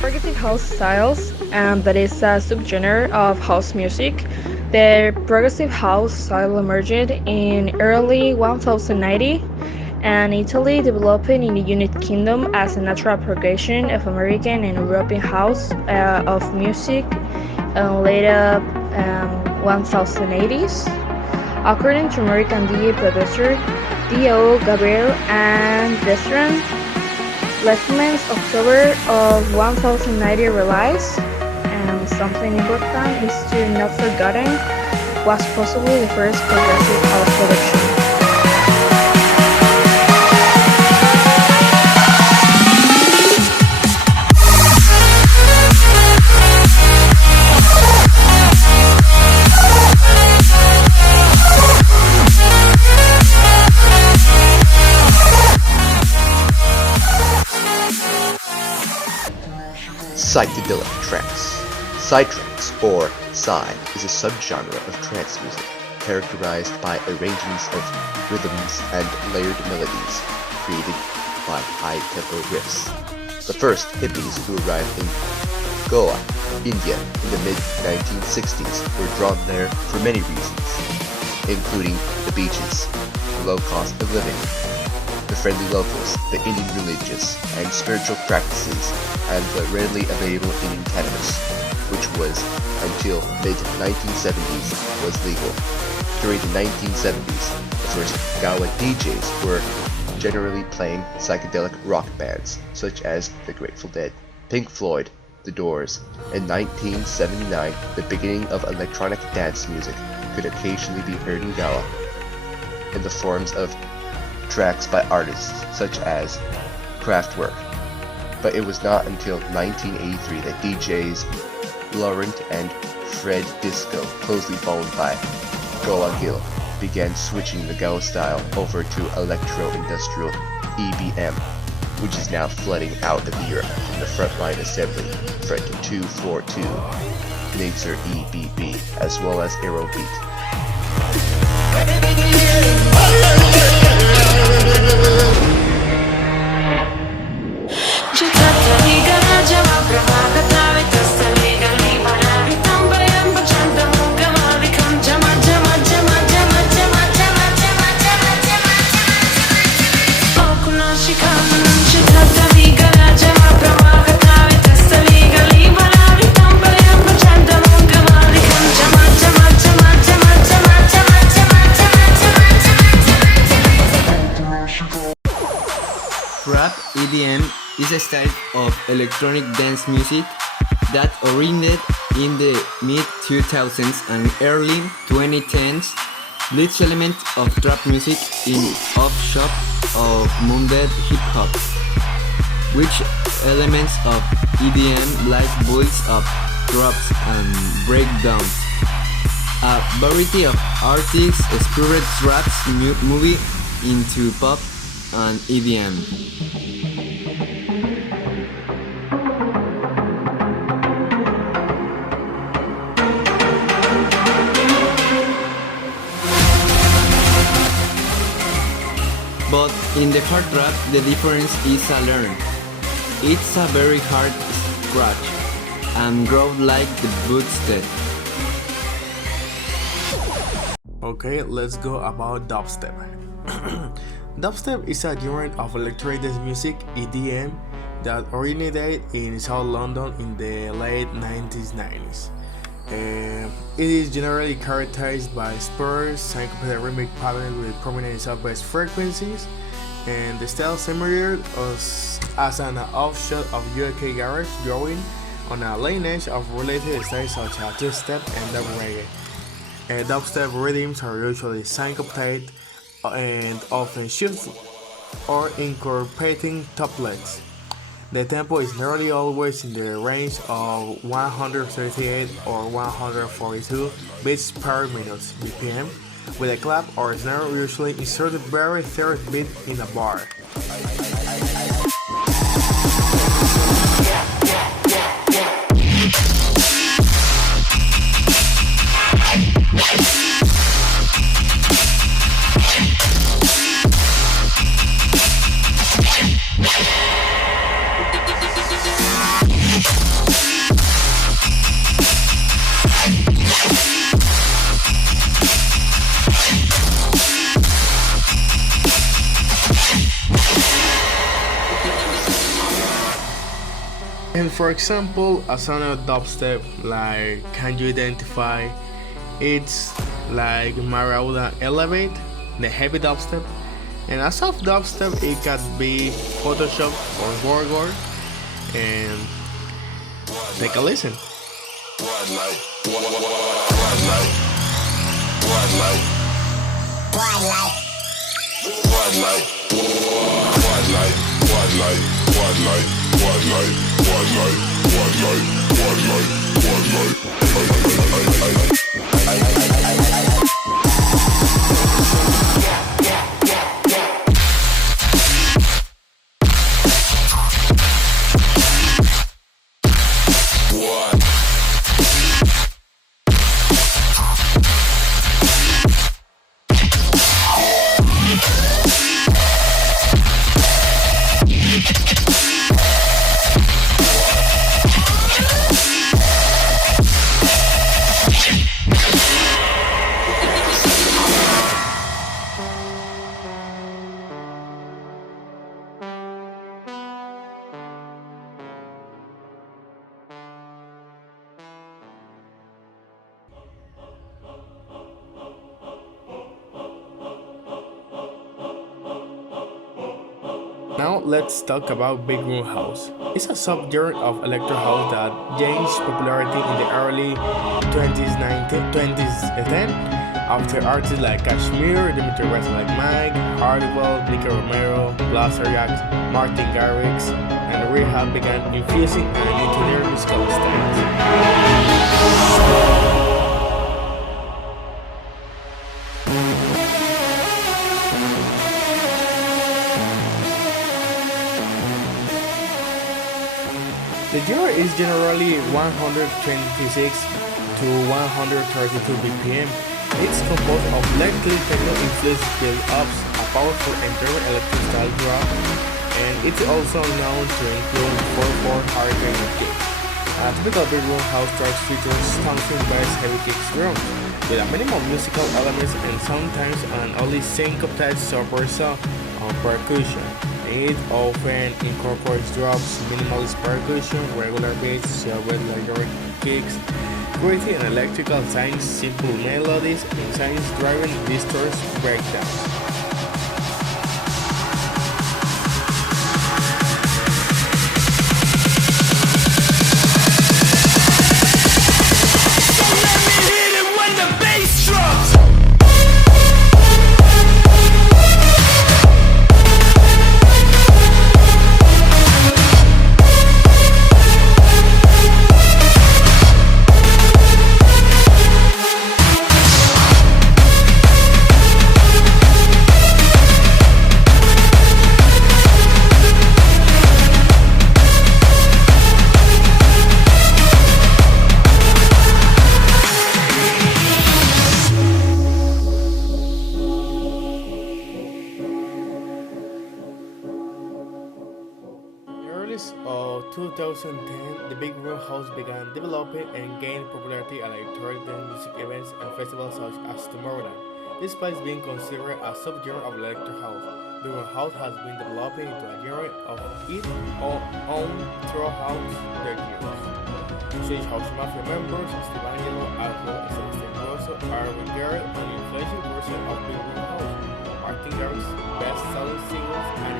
Progressive house styles, and that is a subgenre of house music. The progressive house style emerged in early 1090 and Italy, developing in the United Kingdom as a natural progression of American and European house of music in later 1080s. According to American DJ producer D.O. Gabriel and Veteran Lessman's October of 1090 release, and something important is to not forgotten, was possibly the first progressive house production. Psychedelic trance. Psytrance, or Psy, is a subgenre of trance music characterized by arrangements of rhythms and layered melodies created by high-tempo riffs. The first hippies who arrived in Goa, India in the mid-1960s were drawn there for many reasons, including the beaches, the low cost of living, the friendly locals, the Indian religious and spiritual practices, and the readily available Indian cannabis, which was, until mid-1970s, was legal. During the 1970s, the first Gawa DJs were generally playing psychedelic rock bands, such as the Grateful Dead, Pink Floyd, The Doors. In 1979, the beginning of electronic dance music could occasionally be heard in Gawa, in the forms of tracks by artists such as Kraftwerk, but it was not until 1983 that DJs Laurent and Fred Disco, closely followed by Goa Hill, began switching the Goa style over to electro-industrial EBM, which is now flooding out of Europe from the frontline assembly, Fret 242, Nature EBB, as well as Aerobeat. Rap EDM is a style of electronic dance music that originated in the mid-2000s and early 2010s. Leads element of trap music in offshoot of moondead hip-hop, which elements of EDM like builds up, drops, and breakdowns. A variety of artists explored rap's movie into pop and EDM. But in the hard rap, the difference is a learn. It's a very hard scratch and grow like the bootstep. Okay, let's go about dubstep. Dubstep is a genre of electronic dance music (EDM) that originated in South London in the late 1990s. It is generally characterized by spurs, syncopated rhythmic patterns with prominent southwest frequencies, and the style emerged as an offshoot of UK garage, drawing on a lineage of related styles such as two-step and dub reggae. Dubstep rhythms are usually syncopated and often shifted or incorporating couplets. The tempo is nearly always in the range of 138 or 142 beats per minute (BPM), with a clap or snare usually inserted very third beat in a bar. And for example, a song of dubstep, like can you identify it's like Marauda Elevate, the heavy dubstep. And a soft dubstep, it can be Photoshop or Gorgor. And take a listen. Bright light, bright light, bright light, bright light, bright light, bright light, bright light, bright light, bright light, bright light, bright light, bright light, bright light. Now let's talk about Big Room House. It's a subgenre of electro house that gained popularity in the early 2010 after artists like Kashmir, Dimitri Vegas like Mike, Hardwell, Nicky Romero, Blaster Jacks, Martin Garrix, and Rehab began infusing an into their musical styles. The genre is generally 126 to 132 BPM. It's composed of lightly techno-influenced build-ups, a powerful and German electric style drop, and it's also known to include 4/4 hurricane kick. A typical big room house track features stomping bass heavy kicks drums, with a minimum musical elements and sometimes an only syncopated sub-versa on percussion. It often incorporates drops, minimalist percussion, regular beats, silver regular kicks, creating an electrical science, simple melodies, and science-driven distorts breakdowns. Of 2010, the Big Room House began developing and gained popularity at electronic dance music events and festivals such as Tomorrowland. Despite being considered a subgenre of electro house, Big Room House has been developing into a genre of its own throughout the years. Swedish House Mafia members Stevangelo, Alco, and Sebastian Grosso are regarded an influential person of Big Room House. Martin Garrix' best-selling singles and